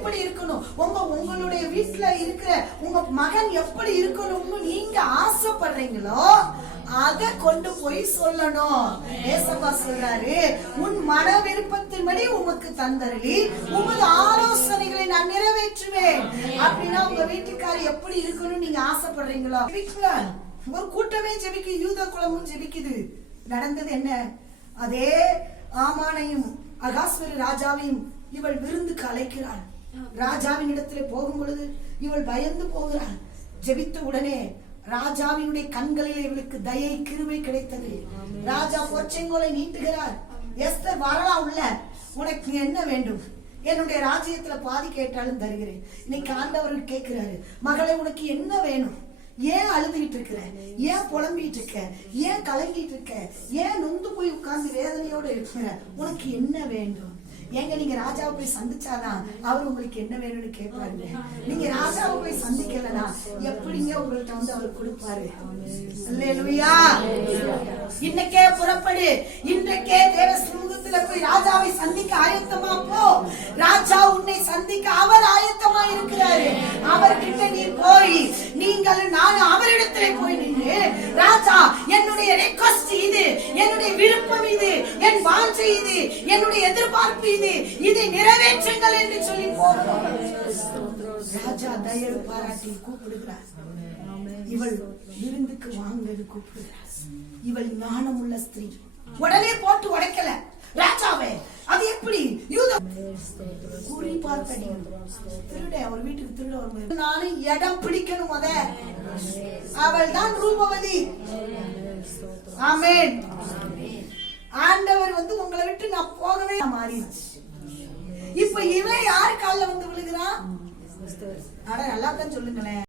எப்படி இருக்கணும், உங்களுடைய வீட்டுல இருக்கிற உங்க மகன் எப்படி இருக்கணும்னு நீங்க ஆசைப்படுறீங்களோ அத கொண்டு போய் சொல்லணும். ஏசப்பா சொல்றாரு, உன் மன விருப்பத்தின்படி உமக்கு தந்தருளி உமது ஆலோசனைகளை நான் நிறைவேற்றுவேன். அப்படின்னா உங்க வீட்டுக்காரர் எப்படி இருக்கணும் நீங்க ஆசைப்படுறீங்களோ, ஒரு கூட்டமே ஜெபிக்கு, யூத குலமும் ஜெபிக்குது. நடந்தது என்ன? அதே ஆமானையும் அகாஸ்வர ராஜாவையும் இவள் விருந்துக்கு அழைக்கிறாள். ராஜாவின் இடத்துல போகும் பொழுது இவள் பயந்து போகிறாள். ஜெபித்த உடனே ராஜாவினுடைய கண்களில் இவளுக்கு தயை கிருபை கிடைத்தது. ராஜா பொற்செங்கோலை நீட்டுகிறார். எஸ்தர் வரலாம் உள்ள, உனக்கு என்ன வேண்டும்? என்னுடைய ராஜ்யத்துல பாதி கேட்டாலும் தருகிறேன். இன்னைக்கு ஆண்டவர் கேட்கிறாரு, மகளே உனக்கு என்ன வேணும்? ஏன் அழுதுகிட்டு இருக்கிற? ஏன் புலம்பிட்டு இருக்க? ஏன் கலங்கிட்டு இருக்க? ஏன் நொந்து போய் உட்கார்ந்து வேதனையோட இருக்கிற? உனக்கு என்ன வேண்டும்? ஏங்க நீங்க ராஜாவை போய் சந்திச்சாதான் அவர் உங்களுக்கு என்ன வேணும்னு கேட்பாருங்க. நீங்க ராஜாவை போய் சந்திக்கலனா எப்படிங்க உங்கள்கிட்ட வந்து அவர் கொடுப்பாரு? அல்லேலூயா. இன்னைக்கே புறப்படு, இன்றைக்கே தேவ சமூகத்துல போய் ராஜாவை சந்திக்க ஆயத்தமா போ. ராஜா உன்னை சந்திக்க அவர் ஆயத்தமா இருக்கிறாரு. அவர்கிட்ட நீ போய், நீங்கள் நான் அவரிடத்துல போய் நின்று, ராஜா என்னுடைய ரெக்வெஸ்ட் இது, என்னுடைய விருப்பம் இது, என் வாஞ்சை இது, என்னுடைய எதிர்பார்ப்பு இது, இதை நிறைவேற்றுங்கள் என்று சொல்லி போகிறோம். ராஜா தயவு பாராட்டி கூப்பிடுகிறார். இவள் விருந்துக்கு வாங்கன்னு கூப்பிடுகிறார். இவள் ஞானமுள்ள ஸ்திரீ. உடனே போட்டு உடைக்கல. ராஜாவே அது எப்படி? குறி பார்த்தடி திருட, ஒரு வீட்டுக்கு திருட வரும்போது நானும் இடம் பிடிக்கணும். அத அவள் தான் ரூபவதி. ஆமென். ஆண்டவர் வந்து உங்களை விட்டு நான் போகவே மாறிடுச்சு. இப்ப இவன் யார் காலில் வந்து விழுகிறான்? அட நல்லா தான் சொல்லுங்களேன்.